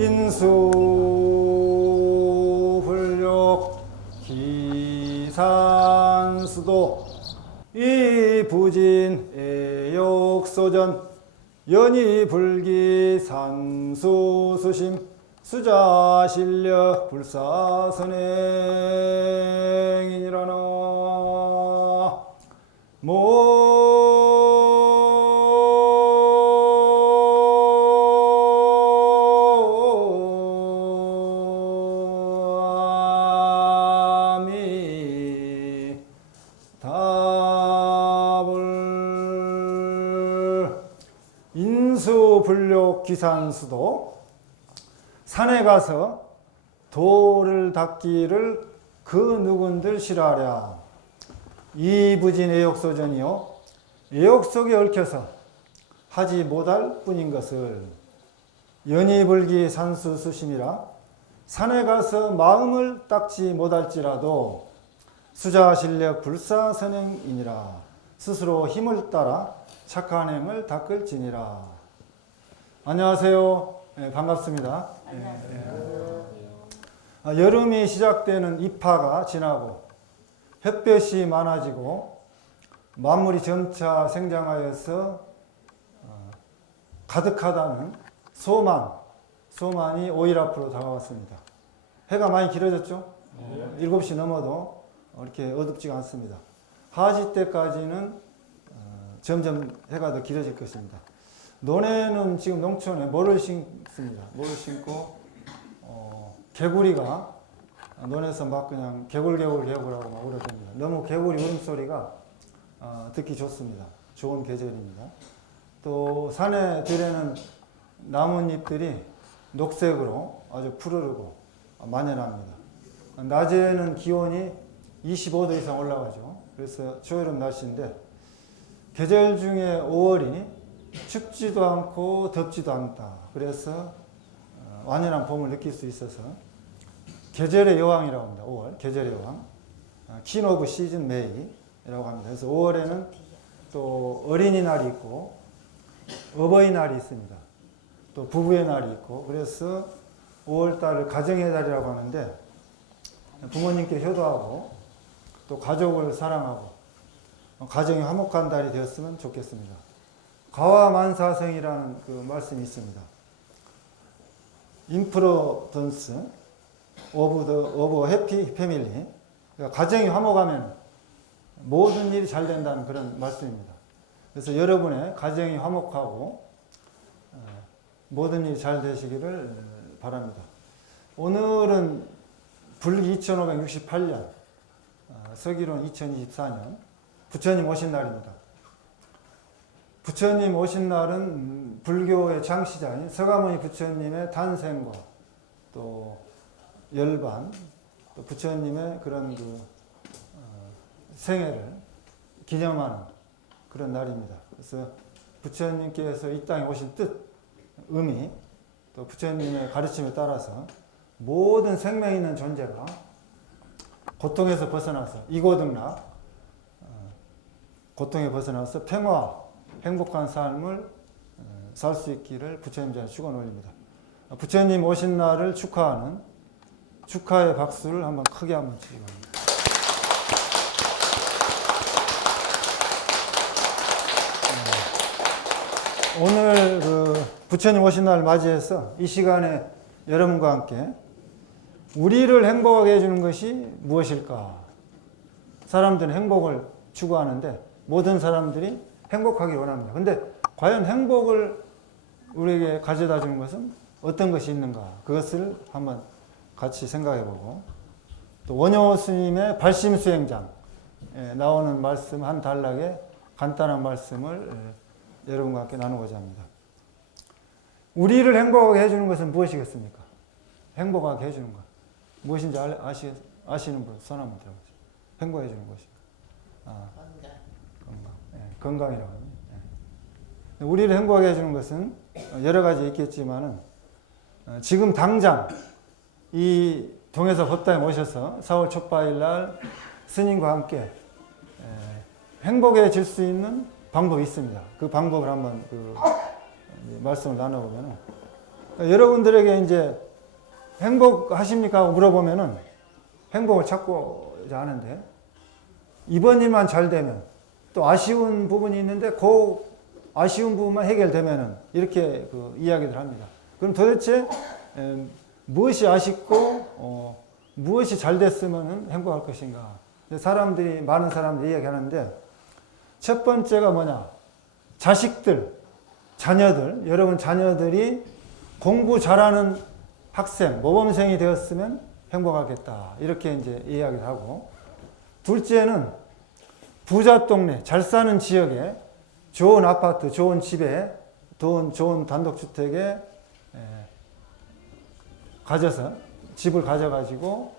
인수불력 기산수도 이부진 애욕소전 연이불기 산수수심 수자실력 불사선행이니라나 인수불력 기산수도 산에 가서 돌을 닦기를 그 누군들 싫어하랴. 이부진 애욕소전이요 애욕 속에 얽혀서 하지 못할 뿐인 것을 연이불기 산수수심이라 산에 가서 마음을 닦지 못할지라도 수자실력 불사선행이니라 스스로 힘을 따라 착한 행을 닦을지니라. 안녕하세요. 네, 반갑습니다. 안녕하세요. 여름이 시작되는 입하가 지나고 햇볕이 많아지고 만물이 점차 생장하여서 가득하다는 소만이 5일 앞으로 다가왔습니다. 해가 많이 길어졌죠? 7시 넘어도 이렇게 어둡지가 않습니다. 하지 때까지는 점점 해가 더 길어질 것입니다. 논에는 지금 농촌에 모를 심습니다. 모를 심고 개구리가 논에서 막 그냥 개굴하고 막 울어댑니다. 너무 개구리 울음소리가 듣기 좋습니다. 좋은 계절입니다. 또 산에 들에는 나뭇잎들이 녹색으로 아주 푸르르고 만연합니다. 낮에는 기온이 25도 이상 올라가죠. 그래서 초여름 날씨인데 계절 중에 5월이 춥지도 않고 덥지도 않다. 그래서 완연한 봄을 느낄 수 있어서 계절의 여왕이라고 합니다. 5월 계절의 여왕, 퀸 오브 시즌 메이라고 합니다. 그래서 5월에는 또 어린이날이 있고 어버이날이 있습니다. 또 부부의 날이 있고 그래서 5월달을 가정의 달이라고 하는데 부모님께 효도하고 또 가족을 사랑하고 가정이 화목한 달이 되었으면 좋겠습니다. 가와만사성이라는 그 말씀이 있습니다. 임프로던스 오브 해피 패밀리. 그러니까 가정이 화목하면 모든 일이 잘 된다는 그런 말씀입니다. 그래서 여러분의 가정이 화목하고 모든 일이 잘 되시기를 바랍니다. 오늘은 불기 2568년, 서기론 2024년 부처님 오신 날입니다. 부처님 오신 날은 불교의 창시자인 서가모니 부처님의 탄생과 또 열반, 또 부처님의 그런 생애를 기념하는 그런 날입니다. 그래서 부처님께서 이 땅에 오신 뜻, 의미, 또 부처님의 가르침에 따라서 모든 생명 있는 존재가 고통에서 벗어나서 이고등락, 고통에 벗어나서 평화, 행복한 삶을 살 수 있기를 부처님 전에 축원 올립니다. 부처님 오신 날을 축하하는 축하의 박수를 한번 크게 한번 치기 바랍니다. 오늘 부처님 오신 날을 맞이해서 이 시간에 여러분과 함께 우리를 행복하게 해주는 것이 무엇일까? 사람들은 행복을 추구하는데 모든 사람들이 행복하기 원합니다. 근데 과연 행복을 우리에게 가져다 주는 것은 어떤 것이 있는가? 그것을 한번 같이 생각해 보고 또 원효 스님의 발심수행장에 나오는 말씀 한 단락의 간단한 말씀을 여러분과 함께 나누고자 합니다. 우리를 행복하게 해주는 것은 무엇이겠습니까? 행복하게 해주는 것. 무엇인지 아시는 분 손 한번 들어보세요. 행복해 주는 것이. 건강. 건강이라고 합니다. 우리를 행복하게 해주는 것은 여러 가지 있겠지만은 지금 당장 이 동해서 법당에 모셔서 4월 첫바일 날 스님과 함께 행복해질 수 있는 방법이 있습니다. 그 방법을 한번 말씀을 나눠보면 여러분들에게 이제 행복하십니까? 하고 물어보면은 행복을 찾고자 하는데, 이번 일만 잘 되면, 또 아쉬운 부분이 있는데 그 아쉬운 부분만 해결되면은 이렇게 그 이야기를 합니다. 그럼 도대체 무엇이 아쉽고 무엇이 잘 됐으면 행복할 것인가? 많은 사람들이 이야기하는데, 첫 번째가 뭐냐? 자녀들, 여러분 자녀들이 공부 잘하는 학생, 모범생이 되었으면 행복하겠다. 이렇게 이제 이야기를 하고, 둘째는 부자 동네, 잘 사는 지역에 좋은 아파트, 좋은 집에, 좋은 단독주택에 집을 가져가지고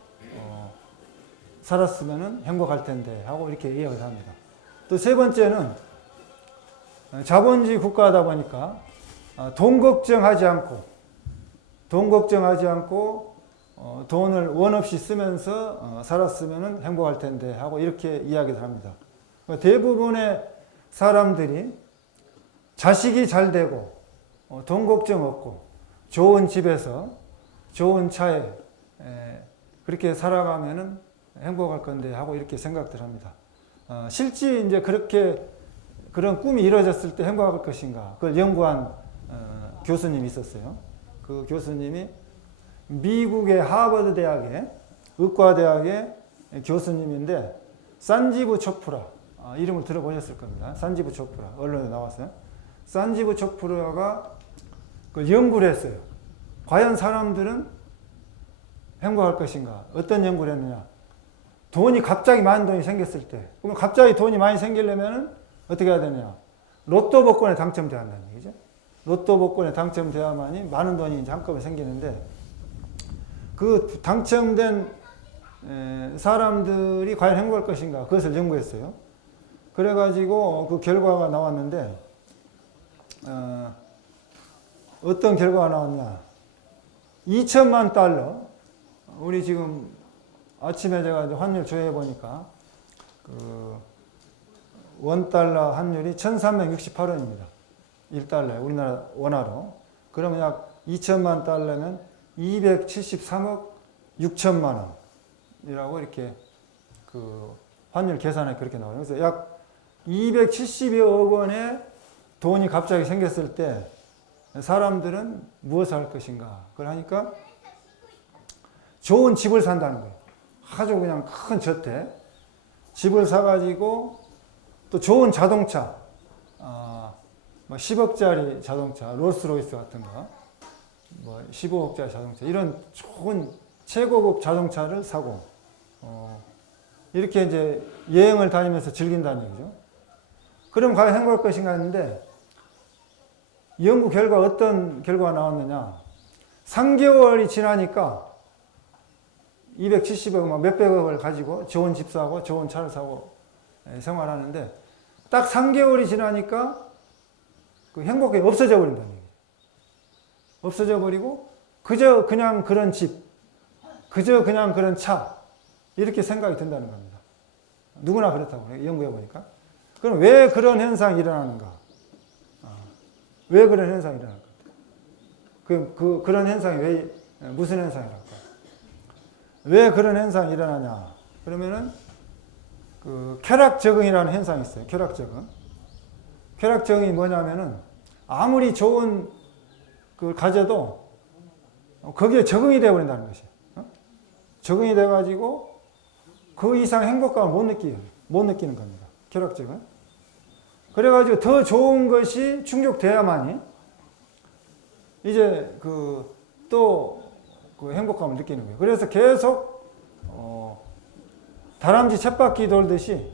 살았으면 행복할 텐데 하고 이렇게 이야기를 합니다. 또 세 번째는 자본주의 국가다 보니까 돈 걱정하지 않고 돈을 원 없이 쓰면서 살았으면 행복할 텐데 하고 이렇게 이야기를 합니다. 대부분의 사람들이 자식이 잘 되고 돈 걱정 없고 좋은 집에서 좋은 차에 그렇게 살아가면은 행복할 건데 하고 이렇게 생각들 합니다. 실제 이제 그런 꿈이 이루어졌을 때 행복할 것인가? 그걸 연구한 교수님이 있었어요. 그 교수님이 미국의 하버드 대학의 의과대학의 교수님인데, 산지부 초프라, 이름을 들어보셨을 겁니다. 산지부 초프라, 언론에 나왔어요. 산지부 초프라가 그 연구를 했어요. 과연 사람들은 행복할 것인가? 어떤 연구를 했느냐? 갑자기 많은 돈이 생겼을 때, 그러면 갑자기 돈이 많이 생기려면 어떻게 해야 되냐? 로또 복권에 당첨돼야 한다는 얘기죠. 로또 복권에 당첨돼야만이 많은 돈이 이제 한꺼번에 생기는데, 그 당첨된 사람들이 과연 행복할 것인가? 그것을 연구했어요. 그래가지고 그 결과가 나왔는데, 어떤 결과가 나왔냐? 2천만 달러. 우리 지금 아침에 제가 환율 조회해 보니까 그 $1 환율이 1368원입니다. 1달러에, 우리나라 원화로. 그러면 약 2천만 달러면 273억 6천만 원이라고 이렇게 그 환율 계산에 그렇게 나와요. 그래서 약 270여 원의 돈이 갑자기 생겼을 때 사람들은 무엇을 할 것인가? 그걸 하니까 좋은 집을 산다는 거예요. 아주 그냥 큰 저택. 집을 사가지고 또 좋은 자동차, 뭐 10억짜리 자동차, 롤스로이스 같은 거, 뭐 15억짜리 자동차, 이런 좋은 최고급 자동차를 사고, 이렇게 이제 여행을 다니면서 즐긴다는 얘기죠. 그럼 과연 행복할 것인가 했는데, 연구 결과 어떤 결과가 나왔느냐. 3개월이 지나니까 270억, 몇백억을 가지고 좋은 집 사고 좋은 차를 사고 생활하는데, 딱 3개월이 지나니까 그 행복이 없어져 버린다는 얘기죠. 없어져 버리고 그저 그냥 그런 집, 그저 그냥 그런 차, 이렇게 생각이 든다는 겁니다. 누구나 그렇다고 연구해 보니까. 그럼 왜 그런 현상이 일어나는가? 왜 그런 현상이 일어날까? 그런 현상이 무슨 현상이랄까? 왜 그런 현상이 일어나냐? 그러면은 그 쾌락 적응이라는 현상이 있어요. 쾌락 적응. 쾌락 적응이 뭐냐면은 아무리 좋은 걸 가져도 거기에 적응이 되어 버린다는 것이에요. 적응이 돼 가지고 그 이상 행복감을 못 느끼는 겁니다. 쾌락 적응. 그래 가지고 더 좋은 것이 충족돼야만이 이제 또 그 행복감을 느끼는 거예요. 그래서 계속 다람쥐 쳇바퀴 돌듯이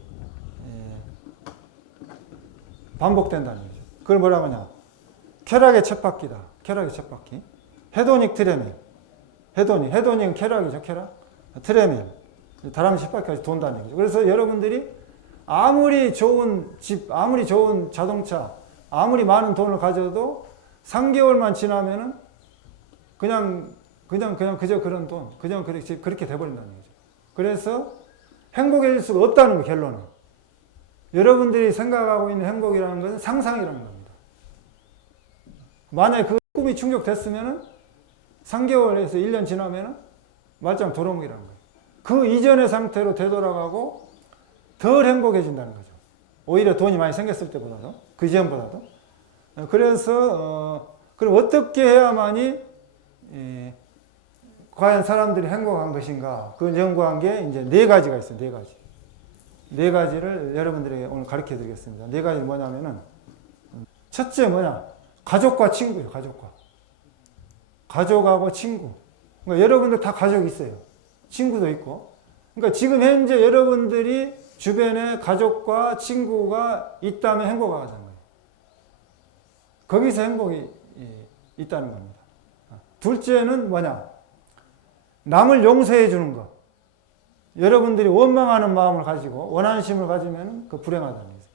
반복된다는 거죠. 그걸 뭐라고 하냐? 쾌락의 쳇바퀴다. 쾌락의 쳇바퀴. 헤도닉 트레밀. 헤도닉은 쾌락이죠. 쾌락. 트레밀. 다람쥐 쳇바퀴까지 돈다는 거죠. 그래서 여러분들이 아무리 좋은 집, 아무리 좋은 자동차, 아무리 많은 돈을 가져도 3개월만 지나면은 그냥 그저 그런 돈, 그냥 그렇게 돼버린다는 거죠. 그래서 행복해질 수가 없다는 거예요, 결론은. 여러분들이 생각하고 있는 행복이라는 것은 상상이라는 겁니다. 만약에 그 꿈이 충족됐으면은 3개월에서 1년 지나면은 말짱 도루묵이라는 거예요. 그 이전의 상태로 되돌아가고 덜 행복해진다는 거죠. 오히려 돈이 많이 생겼을 때보다도, 그 전보다도. 그래서 그럼 어떻게 해야만이 과연 사람들이 행복한 것인가? 그걸 연구한 게 이제 4가지가 있어요. 4가지. 4가지를 여러분들에게 오늘 가르쳐 드리겠습니다. 4가지 뭐냐면은, 첫째 뭐냐? 가족과 친구예요. 가족과. 가족하고 친구. 그러니까 여러분들 다 가족이 있어요. 친구도 있고. 그러니까 지금 현재 여러분들이 주변에 가족과 친구가 있다면 행복하다는 거예요. 거기서 행복이 있다는 겁니다. 둘째는 뭐냐? 남을 용서해 주는 것. 여러분들이 원망하는 마음을 가지고 원한심을 가지면 그 불행하다는 거죠.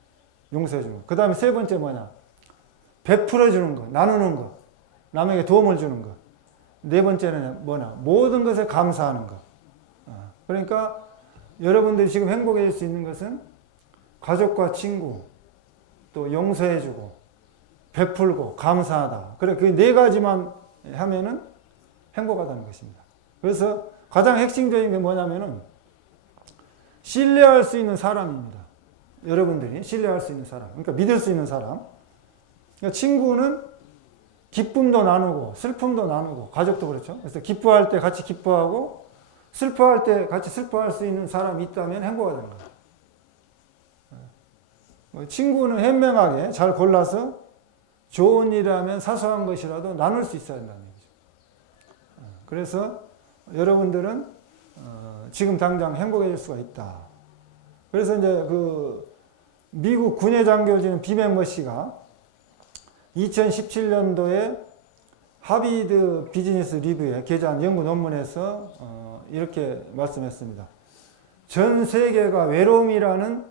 용서해 주는 것. 그 다음에 세 번째 뭐냐? 베풀어 주는 것, 나누는 것, 남에게 도움을 주는 것. 네 번째는 뭐냐? 모든 것에 감사하는 것. 그러니까 여러분들이 지금 행복해질 수 있는 것은 가족과 친구, 또 용서해 주고, 베풀고, 감사하다. 그래, 그 4가지만 하면은 행복하다는 것입니다. 그래서 가장 핵심적인 게 뭐냐면은 신뢰할 수 있는 사람입니다. 여러분들이 신뢰할 수 있는 사람. 그러니까 믿을 수 있는 사람. 그러니까 친구는 기쁨도 나누고 슬픔도 나누고 가족도 그렇죠. 그래서 기뻐할 때 같이 기뻐하고 슬퍼할 때 같이 슬퍼할 수 있는 사람이 있다면 행복하다는 거예요. 친구는 현명하게 잘 골라서 좋은 일이라면 사소한 것이라도 나눌 수 있어야 한다는 얘기죠. 그래서 여러분들은 지금 당장 행복해질 수가 있다. 그래서 이제 그 미국 군의 장교진 비맥머시가 2017년도에 하비드 비즈니스 리뷰에 게재한 연구 논문에서 이렇게 말씀했습니다. 전 세계가 외로움이라는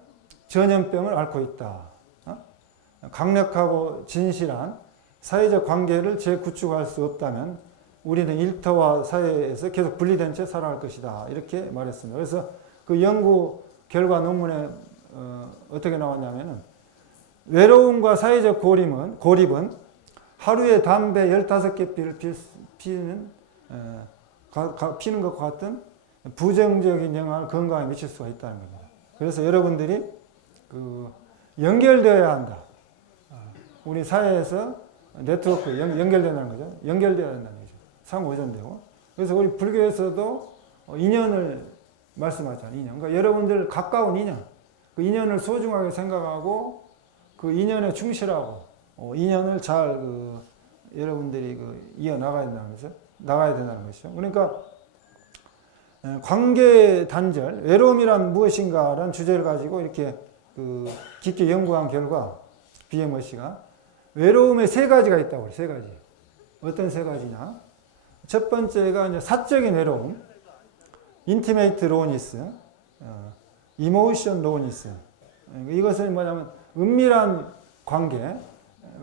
전염병을 앓고 있다. 강력하고 진실한 사회적 관계를 재구축할 수 없다면 우리는 일터와 사회에서 계속 분리된 채 살아갈 것이다. 이렇게 말했습니다. 그래서 그 연구 결과 논문에 어떻게 나왔냐면은 외로움과 사회적 고립은 하루에 담배 15개 피는 것과 같은 부정적인 영향을 건강에 미칠 수가 있다는 겁니다. 그래서 여러분들이 그 연결되어야 한다. 우리 사회에서 네트워크 연결된다는 거죠. 연결되어야 한다는 거죠. 상호전되고. 그래서 우리 불교에서도 인연을 말씀하잖아요. 인연. 그러니까 여러분들 가까운 인연, 그 인연을 소중하게 생각하고 그 인연에 충실하고 인연을 잘 여러분들이 이어 나가야 된다는 거죠. 나가야 된다는 것이죠. 그러니까 관계 단절, 외로움이란 무엇인가라는 주제를 가지고 이렇게 깊게 연구한 결과 비에머시가 외로움에 3가지가 있다고 그래요. 3가지. 어떤 3가지냐? 첫 번째가 이제 사적인 외로움, 인티메이트 로니스, 이모션 로니스. 이것은 뭐냐면 은밀한 관계,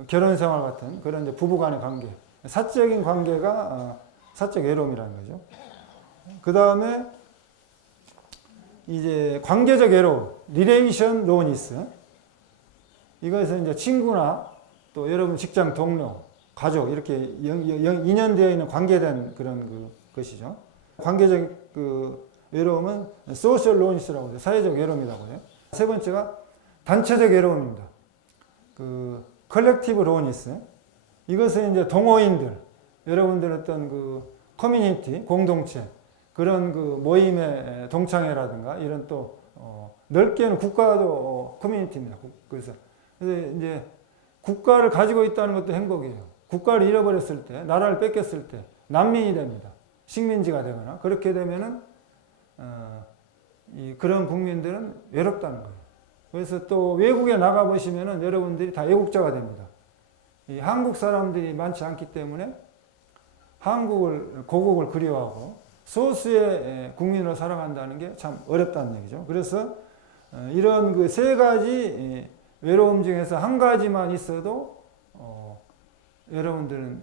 결혼생활 같은 그런 이제 부부간의 관계, 사적인 관계가 사적 외로움이라는 거죠. 그 다음에 이제 관계적 외로움, 리레이션 로니스. 이것은 이제 친구나 또 여러분 직장 동료, 가족 이렇게 인연되어 있는 관계된 그런 것이죠. 관계적 외로움은 소셜 로니스라고 해요. 사회적 외로움이라고 해요. 세 번째가 단체적 외로움입니다. 컬렉티브 로니스. 이것은 이제 동호인들, 여러분들 어떤 커뮤니티, 공동체, 그런 모임의 동창회라든가 이런 또 넓게는 국가도 커뮤니티입니다. 그래서 이제 국가를 가지고 있다는 것도 행복이에요. 국가를 잃어버렸을 때, 나라를 뺏겼을 때 난민이 됩니다. 식민지가 되거나 그렇게 되면은 그런 국민들은 외롭다는 거예요. 그래서 또 외국에 나가 보시면은 여러분들이 다 애국자가 됩니다. 이 한국 사람들이 많지 않기 때문에 고국을 그리워하고 소수의 국민을 사랑한다는 게 참 어렵다는 얘기죠. 그래서 이런 3가지 외로움 중에서 한 가지만 있어도 여러분들은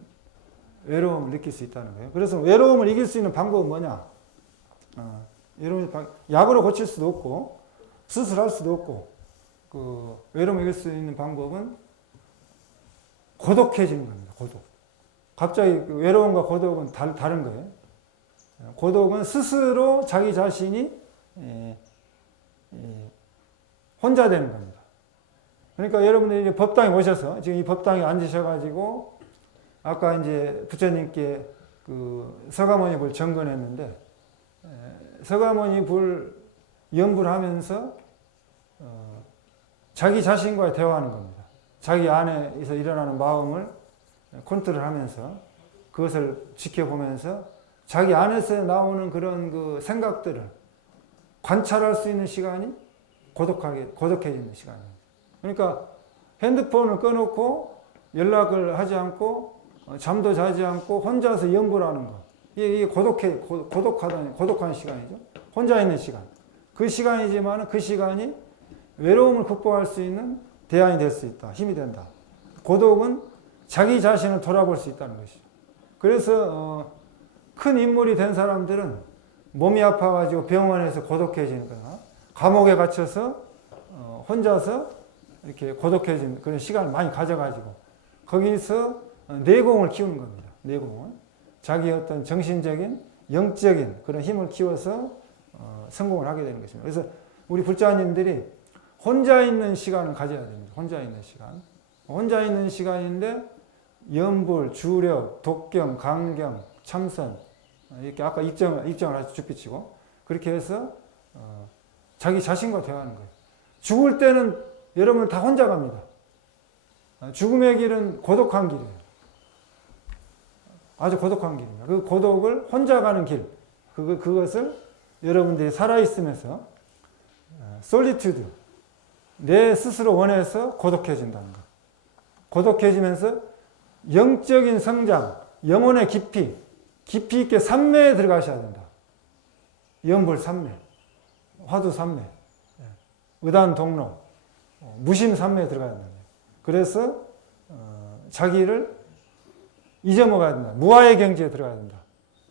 외로움을 느낄 수 있다는 거예요. 그래서 외로움을 이길 수 있는 방법은 뭐냐? 약으로 고칠 수도 없고 수술할 수도 없고 외로움을 이길 수 있는 방법은 고독해지는 겁니다. 고독. 갑자기 외로움과 고독은 다른 거예요. 고독은 스스로 자기 자신이 혼자 되는 겁니다. 그러니까 여러분들이 이제 법당에 오셔서 지금 이 법당에 앉으셔가지고 아까 이제 부처님께 그 서가모니 불 정건했는데 서가모니 불 연불 하면서 자기 자신과의 대화하는 겁니다. 자기 안에서 일어나는 마음을 컨트롤하면서 그것을 지켜보면서 자기 안에서 나오는 그런 그 생각들을 관찰할 수 있는 시간이 고독해지는 시간이에요. 그러니까 핸드폰을 꺼놓고 연락을 하지 않고 잠도 자지 않고 혼자서 연구하는 것. 이게 고독한 시간이죠. 혼자 있는 시간. 그 시간이지만 그 시간이 외로움을 극복할 수 있는 대안이 될 수 있다. 힘이 된다. 고독은 자기 자신을 돌아볼 수 있다는 것이죠. 그래서 큰 인물이 된 사람들은 몸이 아파가지고 병원에서 고독해지는 거나 감옥에 갇혀서 혼자서 이렇게 고독해지는 그런 시간을 많이 가져가지고 거기서 내공을 키우는 겁니다. 내공을. 자기 어떤 정신적인, 영적인 그런 힘을 키워서 성공을 하게 되는 것입니다. 그래서 우리 불자님들이 혼자 있는 시간을 가져야 됩니다. 혼자 있는 시간. 혼자 있는 시간인데 연불, 주력, 독경, 강경, 참선 이렇게 아까 입장을 아주 죽비치고 그렇게 해서 자기 자신과 대화하는 거예요. 죽을 때는 여러분 다 혼자 갑니다. 죽음의 길은 고독한 길이에요. 아주 고독한 길입니다. 그 고독을 혼자 가는 길, 그것을 여러분들이 살아있으면서 솔리튜드, 내 스스로 원해서 고독해진다는 것. 고독해지면서 영적인 성장, 영혼의 깊이 있게 삼매에 들어가셔야 된다. 연불 삼매, 화두 삼매, 의단 동로, 무심 삼매에 들어가야 된다. 그래서 자기를 잊어먹어야 된다. 무아의 경지에 들어가야 된다.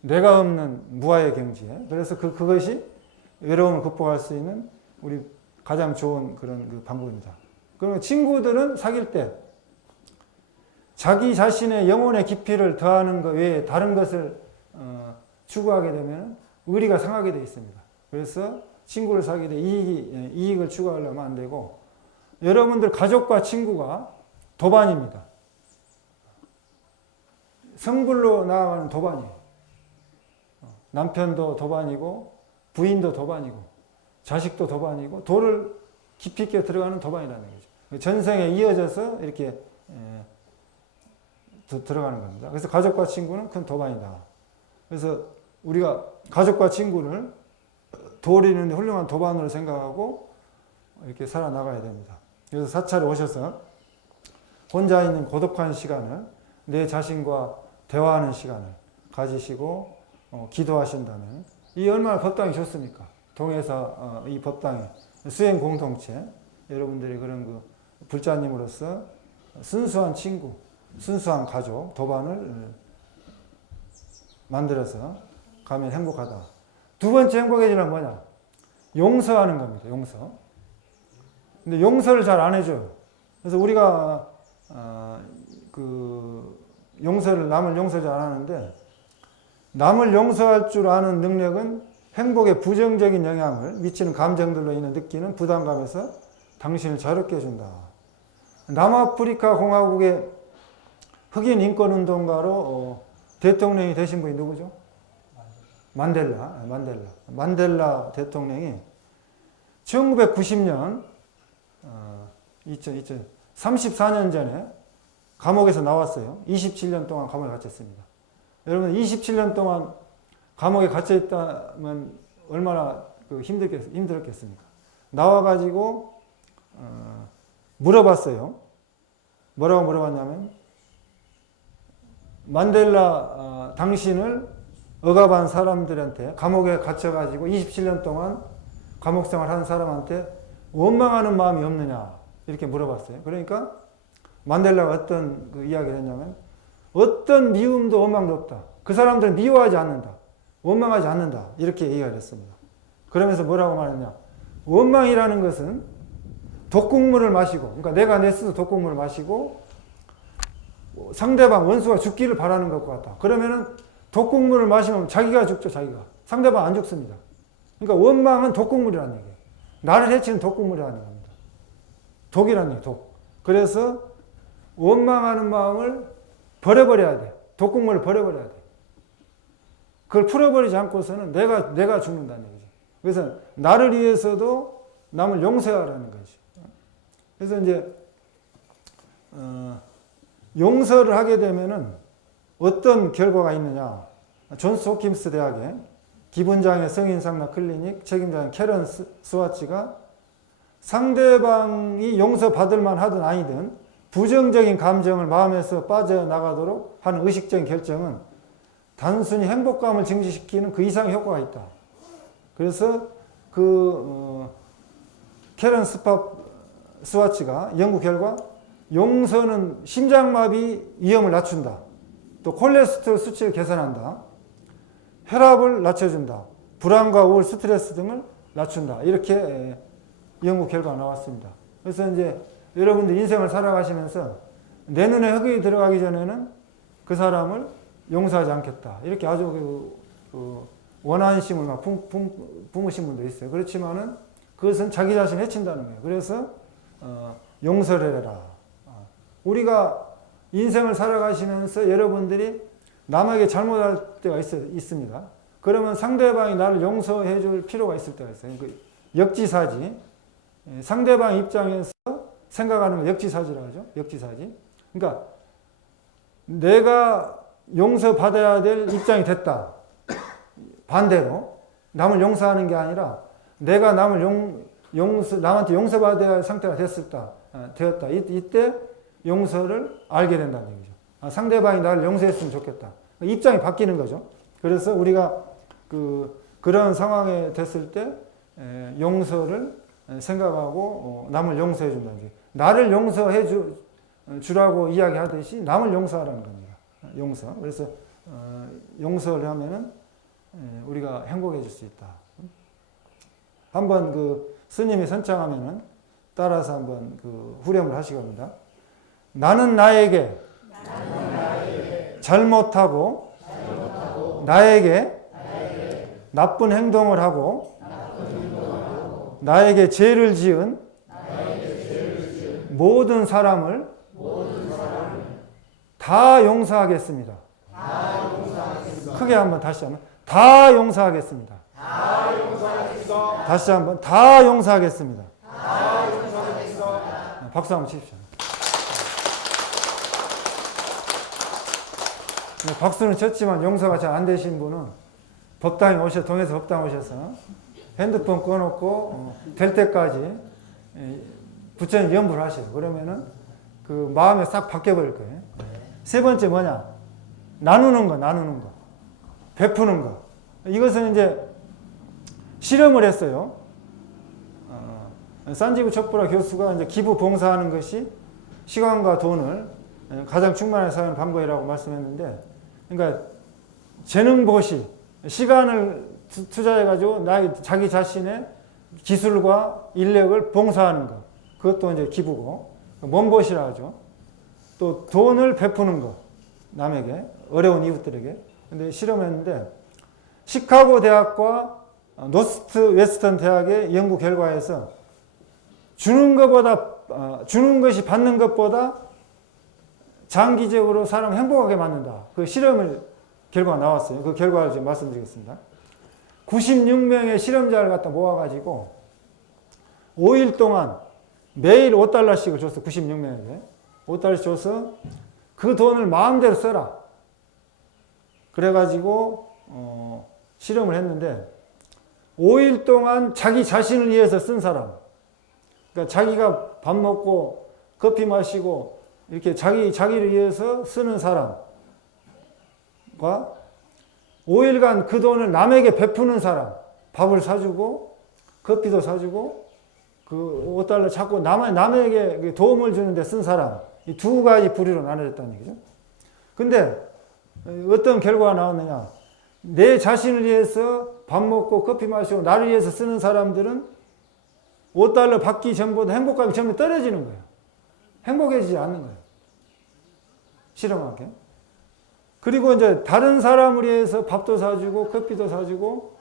내가 없는 무아의 경지에. 그래서 그것이 외로움을 극복할 수 있는 우리 가장 좋은 그런 그 방법입니다. 그리고 친구들은 사귈 때 자기 자신의 영혼의 깊이를 더하는 것 외에 다른 것을 추구하게 되면 의리가 상하게 되어 있습니다. 그래서 친구를 사귀게 돼 이익을 추구하려면 안 되고 여러분들 가족과 친구가 도반입니다. 성불로 나아가는 도반이에요. 남편도 도반이고 부인도 도반이고 자식도 도반이고 도를 깊이 있게 들어가는 도반이라는 거죠. 전생에 이어져서 이렇게 들어가는 겁니다. 그래서 가족과 친구는 큰 도반이다. 그래서 우리가 가족과 친구를 도리는 훌륭한 도반으로 생각하고 이렇게 살아나가야 됩니다. 그래서 사찰에 오셔서 혼자 있는 고독한 시간을 내 자신과 대화하는 시간을 가지시고 기도하신다면 이 얼마나 법당이 좋습니까? 동해사 이 법당에 수행 공동체 여러분들이 그런 그 불자님으로서 순수한 친구, 순수한 가족, 도반을 만들어서 가면 행복하다. 두 번째 행복해지는 뭐냐? 용서하는 겁니다. 용서. 근데 용서를 잘 안 해줘요. 그래서 우리가 남을 용서 잘 안 하는데 남을 용서할 줄 아는 능력은 행복에 부정적인 영향을 미치는 감정들로 인해 느끼는 부담감에서 당신을 자유롭게 해준다. 남아프리카 공화국의 흑인 인권운동가로 대통령이 되신 분이 누구죠? 만델라 대통령이 1990년 34년 전에 감옥에서 나왔어요. 27년 동안 감옥에 갇혔습니다. 여러분 27년 동안 감옥에 갇혀 있다면 얼마나 힘들었겠습니까? 나와가지고 물어봤어요. 뭐라고 물어봤냐면 만델라 당신을 억압한 사람들한테 감옥에 갇혀가지고 27년 동안 감옥생활 한 사람한테 원망하는 마음이 없느냐 이렇게 물어봤어요. 그러니까 만델라가 어떤 그 이야기를 했냐면 어떤 미움도 원망도 없다. 그 사람들은 미워하지 않는다. 원망하지 않는다. 이렇게 이야기를 했습니다. 그러면서 뭐라고 말했냐. 원망이라는 것은 독국물을 마시고 그러니까 내가 내 스스로 독국물을 마시고 상대방 원수가 죽기를 바라는 것과 같다. 그러면은 독국물을 마시면 자기가 죽죠, 자기가. 상대방 안 죽습니다. 그러니까 원망은 독국물이라는 얘기예요. 나를 해치는 독국물이라는 겁니다. 독이라는 얘기예요, 독. 그래서 원망하는 마음을 버려버려야 돼. 독국물을 버려버려야 돼. 그걸 풀어버리지 않고서는 내가 죽는다는 얘기죠. 그래서 나를 위해서도 남을 용서하라는 거지. 그래서 이제 용서를 하게 되면은 어떤 결과가 있느냐. 존스 홉킨스 대학의 기본장애 성인상담 클리닉 책임자인 캐런 스와치가 상대방이 용서받을 만하든 아니든 부정적인 감정을 마음에서 빠져나가도록 하는 의식적인 결정은 단순히 행복감을 증진시키는 그 이상의 효과가 있다. 그래서 캐런 스와치가 연구 결과 용서는 심장마비 위험을 낮춘다. 또 콜레스테롤 수치를 개선한다. 혈압을 낮춰준다. 불안과 우울, 스트레스 등을 낮춘다. 이렇게 연구 결과가 나왔습니다. 그래서 이제 여러분들 인생을 살아가시면서 내 눈에 흙이 들어가기 전에는 그 사람을 용서하지 않겠다. 이렇게 아주 원한심을 막 품으신 분도 있어요. 그렇지만은 그것은 자기 자신을 해친다는 거예요. 그래서 용서를 해라. 우리가 인생을 살아가시면서 여러분들이 남에게 잘못할 때가 있습니다. 그러면 상대방이 나를 용서해 줄 필요가 있을 때가 있어요. 그 역지사지. 상대방 입장에서 생각하는 거 역지사지라고 하죠. 역지사지. 그러니까 내가 용서받아야 될 입장이 됐다. 반대로 남을 용서하는 게 아니라 내가 남을 남한테 용서받아야 할 상태가 되었다. 이때 용서를 알게 된다는 얘기죠. 상대방이 나를 용서했으면 좋겠다. 입장이 바뀌는 거죠. 그래서 우리가 그런 상황에 됐을 때 용서를 생각하고 남을 용서해 준다는 게 나를 용서해 주라고 이야기하듯이 남을 용서하라는 겁니다. 용서. 그래서 용서를 하면은 우리가 행복해질 수 있다. 한번 스님이 선창하면은 따라서 한번 후렴을 하시기 합니다. 나는 나에게 잘못하고 나에게 나쁜 행동을 하고 나에게 죄를 지은 모든 사람을 다 용서하겠습니다. 크게 한번 다시 한번 다 용서하겠습니다. 다시 한번 다 용서하겠습니다. 박수 한번 치십시오. 박수는 쳤지만 용서가 잘 안 되신 분은 동해서 법당 오셔서 핸드폰 꺼놓고 될 때까지 부처님 염불을 하세요. 그러면은 그 마음이 싹 바뀌어버릴 거예요. 세 번째 뭐냐? 나누는 거. 베푸는 거. 이것은 이제 실험을 했어요. 산지부 첩보라 교수가 이제 기부 봉사하는 것이 시간과 돈을 가장 충만하게 사용하는 방법이라고 말씀했는데, 그러니까 재능보시, 시간을 투자해가지고 자기 자신의 기술과 인력을 봉사하는 것. 그것도 이제 기부고, 몸보시라 하죠. 또 돈을 베푸는 것. 남에게, 어려운 이웃들에게. 근데 실험했는데, 시카고 대학과 노스트 웨스턴 대학의 연구 결과에서 주는 것이 받는 것보다 장기적으로 사람을 행복하게 만든다. 그 실험을 결과가 나왔어요. 그 결과를 지금 말씀드리겠습니다. 96명의 실험자를 갖다 모아가지고 5일 동안 매일 $5씩을 줬어. 96명에게. $5씩 줘서 그 돈을 마음대로 써라. 그래가지고 실험을 했는데 5일 동안 자기 자신을 위해서 쓴 사람, 그러니까 자기가 밥 먹고 커피 마시고 이렇게 자기를 위해서 쓰는 사람과 5일간 그 돈을 남에게 베푸는 사람, 밥을 사주고 커피도 사주고 그 $5 자꾸 남에게 도움을 주는데 쓴 사람, 이 두 가지 부류로 나눠졌다는 얘기죠. 근데 어떤 결과가 나왔느냐? 내 자신을 위해서 밥 먹고 커피 마시고 나를 위해서 쓰는 사람들은 $5 받기 전보다 행복감이 점점 떨어지는 거예요. 행복해지지 않는 거예요. 실험하게. 그리고 이제 다른 사람을 위해서 밥도 사주고 커피도 사주고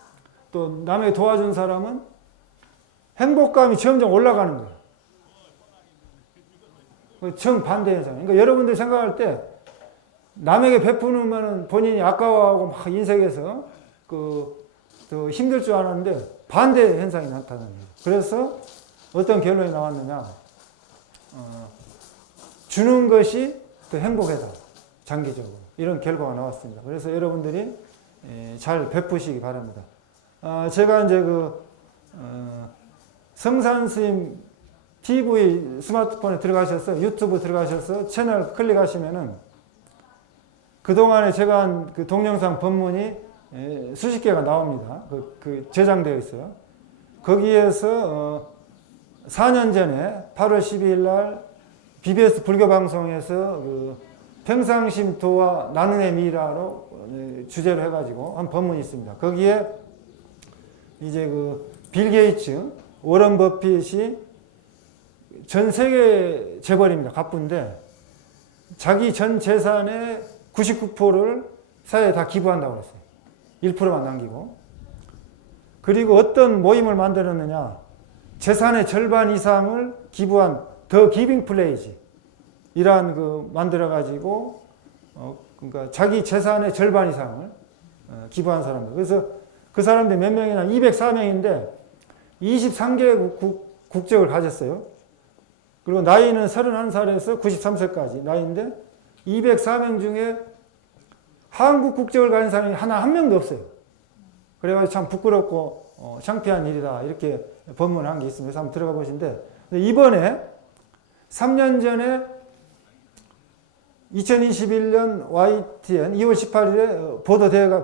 또 남에게 도와준 사람은 행복감이 점점 올라가는 거예요. 정반대 현상. 그러니까 여러분들이 생각할 때 남에게 베푸면 본인이 아까워하고 막 인생에서 더 힘들 줄 알았는데 반대 현상이 나타나는 거예요. 그래서 어떤 결론이 나왔느냐. 주는 것이 더 행복하다. 장기적으로. 이런 결과가 나왔습니다. 그래서 여러분들이 잘 베푸시기 바랍니다. 제가 이제 성산스님 TV 스마트폰에 들어가셔서 유튜브 들어가셔서 채널 클릭하시면은 그동안에 제가 한 그 동영상 본문이 수십 개가 나옵니다. 저장되어 있어요. 거기에서 4년 전에 8월 12일 날 BBS 불교방송에서 평상심도와 나눔의 미라로 주제로 해가지고 한 본문이 있습니다. 거기에 이제 빌 게이츠, 워런 버핏이 전 세계 재벌입니다. 갑부인데 자기 전 재산의 99%를 사회에 다 기부한다고 했어요. 1%만 남기고. 그리고 어떤 모임을 만들었느냐. 재산의 절반 이상을 기부한 더 기빙 플레이지 이러한 만들어가지고 그러니까 자기 재산의 절반 이상을 기부한 사람들. 그래서 그 사람들이 몇 명이나 204명인데 23개 국적을 가졌어요. 그리고 나이는 31살에서 93세까지 나이인데 204명 중에 한국 국적을 가진 사람이 한 명도 없어요. 그래가지고 참 부끄럽고 창피한 일이다 이렇게 법문한 게 있습니다. 그래서 한번 들어가 보신데 이번에 3년 전에 2021년 YTN 2월 18일에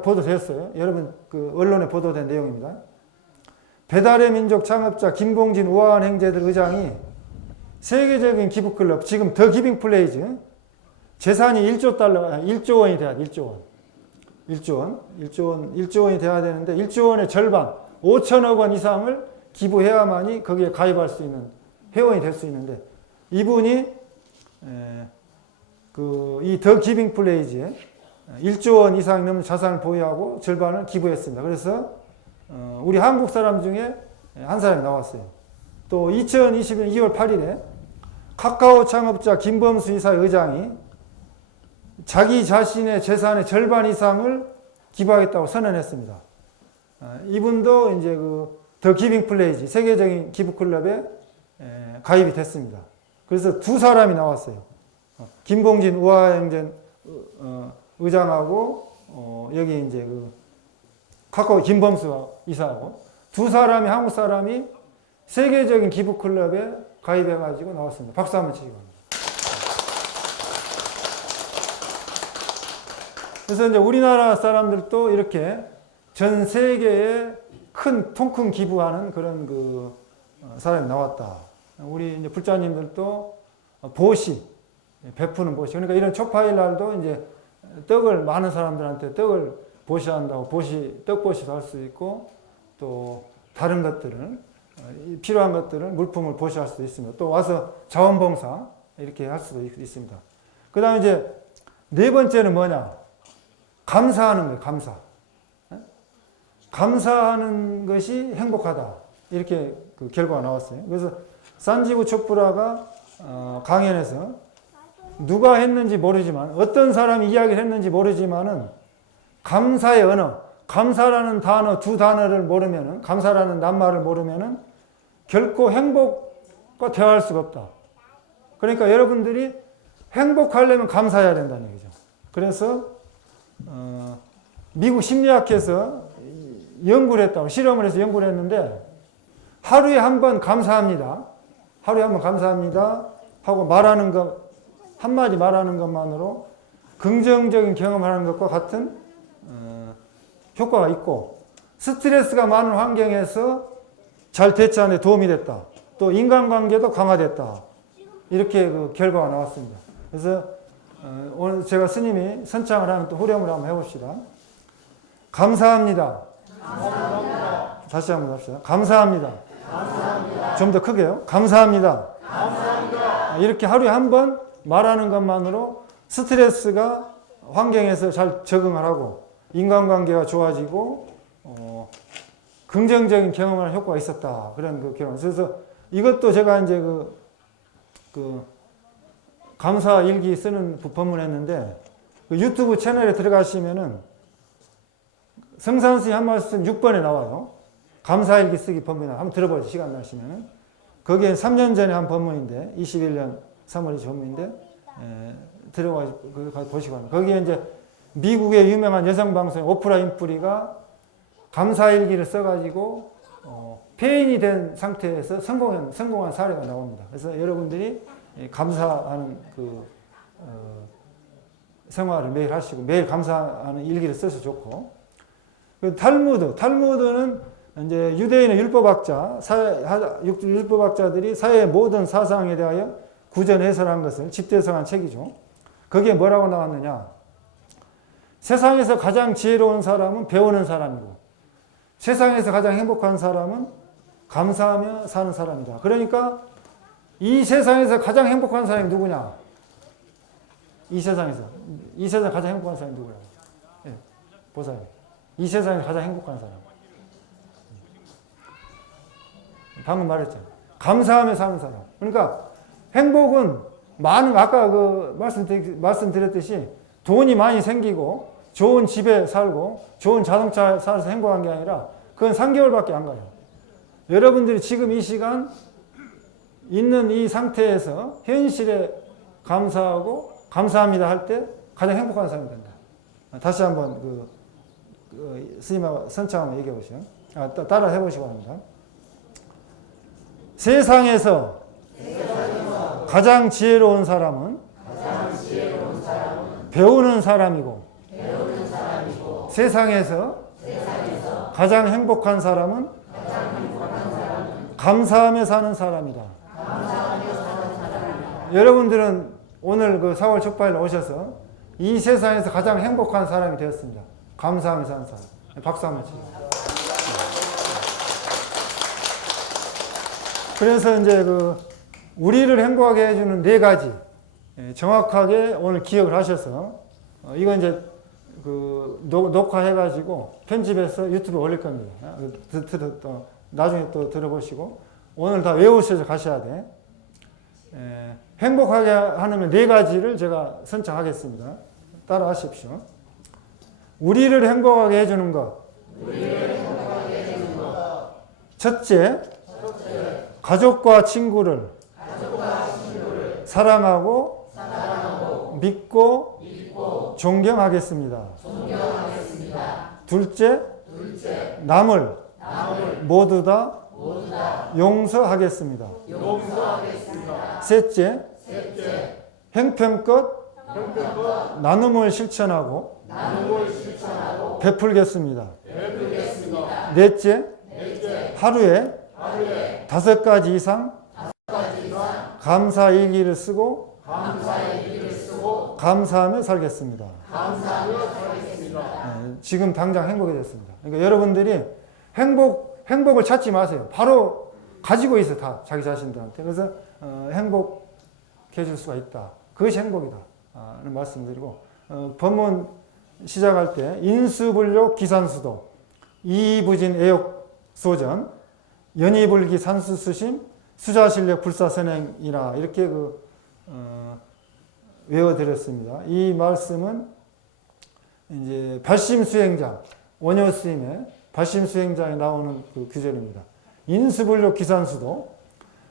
보도되었어요. 여러분 언론에 보도된 내용입니다. 배달의 민족 창업자 김봉진 우아한 행제들 의장이 세계적인 기부클럽 지금 더 기빙 플레이즈 재산이 1조 원이 돼야 돼. 1조 원이 돼야 되는데 1조 원의 절반 5천억 원 이상을 기부해야만이 거기에 가입할 수 있는 회원이 될 수 있는데 이분이 이 더 기빙 플레이즈에 1조 원 이상 넘는 자산을 보유하고 절반을 기부했습니다. 그래서 우리 한국 사람 중에 한 사람이 나왔어요. 또 2021년 2월 8일에 카카오 창업자 김범수 이사 의장이 자기 자신의 재산의 절반 이상을 기부하겠다고 선언했습니다. 이분도 이제 더 기빙 플레이지 세계적인 기부 클럽에 가입이 됐습니다. 그래서 두 사람이 나왔어요. 김봉진 우아행전 의장하고 여기 이제 카카오 김범수 이사하고 두 사람이 한국 사람이 세계적인 기부 클럽에 가입해 가지고 나왔습니다. 박수 한번 치기 바랍니다. 그래서 이제 우리나라 사람들도 이렇게 전 세계에 통큰 기부하는 그런 사람이 나왔다. 우리 이제 불자님들도 보시, 베푸는 보시. 그러니까 이런 초파일 날도 이제 떡을 많은 사람들한테 떡을 보시한다고 떡보시도 할 수 있고 또 다른 것들을 필요한 것들을 물품을 보시할 수도 있습니다. 또 와서 자원봉사 이렇게 할 수도 있습니다. 그 다음에 이제 네 번째는 뭐냐? 감사하는 거예요. 감사하는 것이 행복하다. 이렇게 결과가 나왔어요. 그래서 산지부 초프라가 강연에서 누가 했는지 모르지만 어떤 사람이 이야기를 했는지 모르지만은 감사의 언어, 감사라는 단어 두 단어를 모르면은 감사라는 낱말을 모르면은 결코 행복과 대화할 수가 없다. 그러니까 여러분들이 행복하려면 감사해야 된다는 얘기죠. 그래서 미국 심리학에서 연구를 했다고 실험을 해서 연구를 했는데 하루에 한 번 감사합니다. 하루에 한 번 감사합니다 하고 말하는 것 한마디 말하는 것만으로 긍정적인 경험하는 것과 같은 효과가 있고 스트레스가 많은 환경에서 잘 대처하는 데 도움이 됐다. 또 인간관계도 강화됐다. 이렇게 결과가 나왔습니다. 그래서 오늘 제가 스님이 선창을 하면 또 후렴을 한번 해봅시다. 감사합니다. 감사합니다. 다시 한번 합시다. 감사합니다. 감사합니다. 좀 더 크게요. 감사합니다. 감사합니다. 이렇게 하루에 한 번 말하는 것만으로 스트레스가 환경에서 잘 적응을 하고 인간관계가 좋아지고 긍정적인 경험을 효과가 있었다. 그런 그 경험. 그래서 이것도 제가 이제 그 감사 일기 쓰는 법문했는데 그 유튜브 채널에 들어가시면은 성산스님 한 말씀 6번에 나와요. 감사 일기 쓰기 법문 한번 들어보세요. 시간 나시면은 거기에 3년 전에 한 법문인데 21년 3월 20일 법문인데 들어가서 보시고 합니다. 거기에 이제 미국의 유명한 여성 방송 오프라 윈프리가 감사일기를 써가지고 폐인이 된 상태에서 성공한 사례가 나옵니다. 그래서 여러분들이 감사하는 그 생활을 매일 하시고 매일 감사하는 일기를 써서 좋고 그 탈무드는 이제 유대인의 율법학자 율법학자들이 사회의 모든 사상에 대하여 구전 해설한 것을 집대성한 책이죠. 거기에 뭐라고 나왔느냐? 세상에서 가장 지혜로운 사람은 배우는 사람이고 세상에서 가장 행복한 사람은 감사하며 사는 사람이다. 그러니까 이 세상에서 가장 행복한 사람이 누구냐? 이 세상에서 가장 행복한 사람이 누구냐고? 예, 보세요. 이 세상에서 가장 행복한 사람. 방금 말했잖아요. 감사하며 사는 사람. 그러니까 행복은 많은 아까 그 말씀드렸듯이 돈이 많이 생기고 좋은 집에 살고 좋은 자동차 사서 행복한 게 아니라 그건 3개월밖에 안 가요. 여러분들이 지금 이 시간 있는 이 상태에서 현실에 감사하고 감사합니다 할 때 가장 행복한 사람이 된다. 다시 한번 스님하고 선창 한번 얘기해 보시죠. 따라 해보시기 바랍니다. 세상에서 가장 지혜로운 사람은 배우는 사람이고 세상에서 가장 행복한 사람은 감사하며 사는 사람이다. 여러분들은 오늘 그 4월 축발일 오셔서 이 세상에서 가장 행복한 사람이 되었습니다. 감사하며 사는 사람. 박수 한번 치세요. 그래서 이제 우리를 행복하게 해주는 4가지 정확하게 오늘 기억을 하셔서 이건 이제 녹화해가지고 편집해서 유튜브에 올릴 겁니다. 나중에 또 들어보시고 오늘 다 외우셔서 가셔야 돼. 행복하게 하는 4가지를 제가 선창하겠습니다. 따라 하십시오. 우리를 행복하게 해주는 것. 첫째, 가족과 친구를 사랑하고 믿고 존경하겠습니다. 둘째, 남을 모두 다 용서하겠습니다. 셋째, 형편껏 나눔을 실천하고 베풀겠습니다. 넷째, 하루에 5가지 이상 감사 일기를 쓰고 감사하며 살겠습니다. 지금 당장 행복이 됐습니다. 그러니까 여러분들이 행복을 찾지 마세요. 바로 가지고 있어요. 다 자기 자신들한테. 그래서 행복해질 수가 있다. 그것이 행복이다. 는 말씀드리고 법문 시작할 때 인수불욕 기산수도 이부진 애욕소전 연희불기 산수수심 수자실력 불사선행이라 이렇게 외워드렸습니다. 이 말씀은 이제 발심수행장 원효스님의 발심수행장에 나오는 그 규절입니다. 인수불욕 기산수도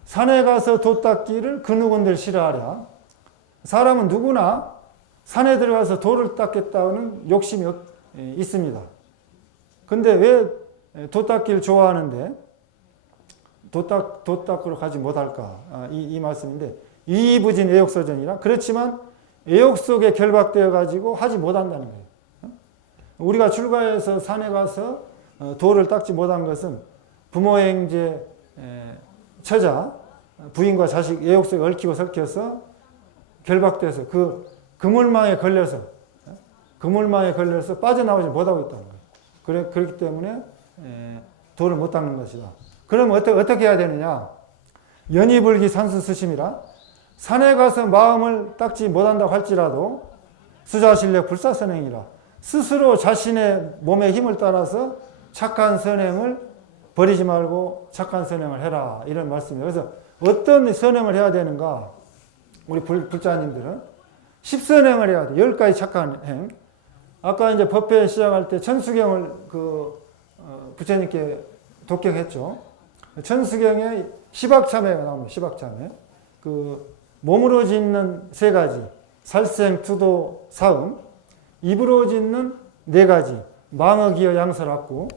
산에 가서 도 닦기를 그 누군들 싫어하랴. 사람은 누구나 산에 들어가서 돌을 닦겠다는 욕심이 있습니다. 근데 왜 도 닦기를 좋아하는데 도 닦으러 가지 못할까? 이 말씀인데 이부진 애욕소전이라 그렇지만 애욕 속에 결박되어 가지고 하지 못한다는 거예요. 우리가 출가해서 산에 가서 돌을 닦지 못한 것은 부모의 행제, 처자, 부인과 자식 애욕 속에 얽히고 설켜서 결박돼서 그 그물망에 걸려서 빠져나오지 못하고 있다는 거예요. 그렇기 때문에 돌을 못 닦는 것이다. 그럼 어떻게 해야 되느냐? 연희불기 산수수심이라 산에 가서 마음을 닦지 못한다고 할지라도 수자실력 불사선행이라. 스스로 자신의 몸의 힘을 따라서 착한 선행을 버리지 말고 착한 선행을 해라. 이런 말씀이에요. 그래서 어떤 선행을 해야 되는가? 우리 불자님들은 10선행을 해야 돼. 10가지 착한 행. 아까 이제 법회 시작할 때 천수경을 부처님께 독경했죠. 천수경에 시박참회가 나옵니다. 시박참회. 몸으로 짓는 3가지. 살생, 투도, 사음. 입으로 짓는 4가지. 망어, 기어, 양설악구.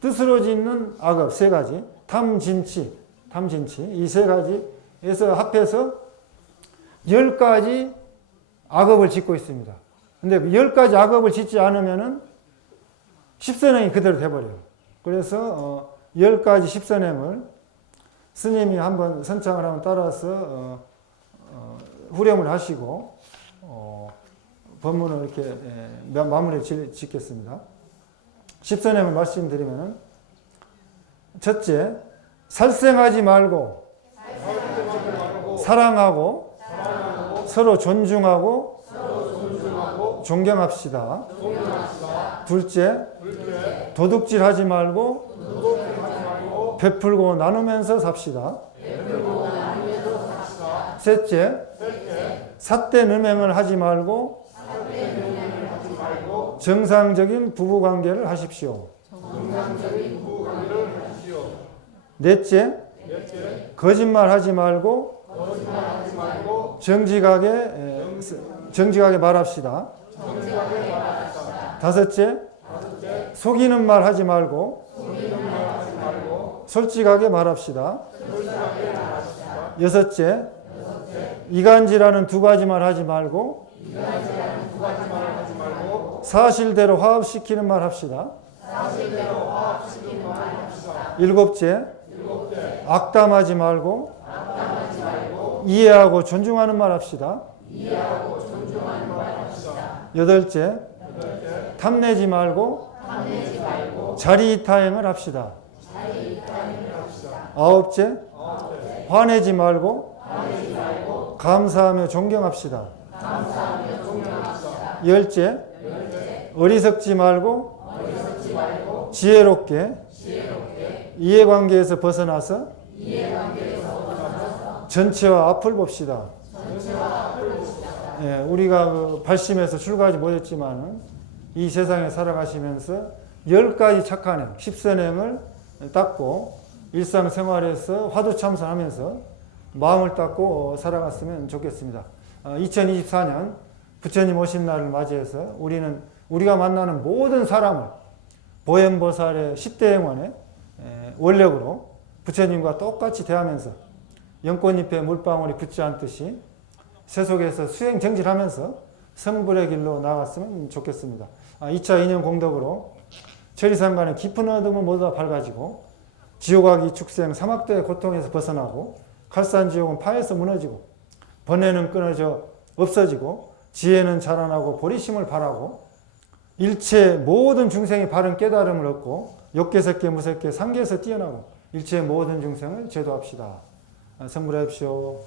뜻으로 짓는 악업 3가지. 탐진치. 이 3가지에서 합해서 10가지 악업을 짓고 있습니다. 근데 10가지 악업을 짓지 않으면은 10선행이 그대로 돼버려요. 그래서 10가지 10선행을 스님이 한번 선창을 한번 따라서 후렴을 하시고 법문을 이렇게 마무리 짓겠습니다. 10선행을 말씀드리면은 첫째, 살생하지 말고 사랑하고 서로 존중하고 존경합시다. 둘째, 도둑질하지 말고 베풀고 나누면서 삽시다. 셋째, 삿된 음행을 하지 말고 정상적인 부부관계를 하십시오. 넷째, 거짓말하지 말고 정직하게 말합시다. 다섯째, 속이는 말 하지 말고 솔직하게 말합시다. 여섯째, 이간질하는 2가지 말 하지 말고 사실대로 화합시키는 말 합시다. 일곱째, 악담하지 말고 이해하고 존중하는 말 합시다. 여덟째, 탐내지 말고 자리이타행을 합시다. 아홉째, 화내지 말고 감사하며 존경합시다. 열째, 어리석지 말고 지혜롭게 이해관계에서 벗어나서 전체와 앞을 봅시다. 예, 우리가 발심에서 출가하지 못했지만 이 세상에 살아가시면서 10가지 착한 행, 10선행을 닦고 일상생활에서 화두참선하면서 마음을 닦고 살아갔으면 좋겠습니다. 2024년 부처님 오신 날을 맞이해서 우리가 만나는 모든 사람을 보현보살의 10대 행원의 원력으로 부처님과 똑같이 대하면서 연꽃잎에 물방울이 붙지 않듯이 세속에서 수행정진하면서 성불의 길로 나아갔으면 좋겠습니다. 2차 인연 공덕으로 천리상간의 깊은 어둠은 모두 다 밝아지고 지옥악이 축생 사막도의 고통에서 벗어나고 칼산지옥은 파에서 무너지고 번뇌는 끊어져 없어지고 지혜는 자라나고 보리심을 발하고 일체 모든 중생이 바른 깨달음을 얻고 욕계색계 무색계 상계에서 뛰어나고 일체 모든 중생을 제도합시다. 성불하십시오.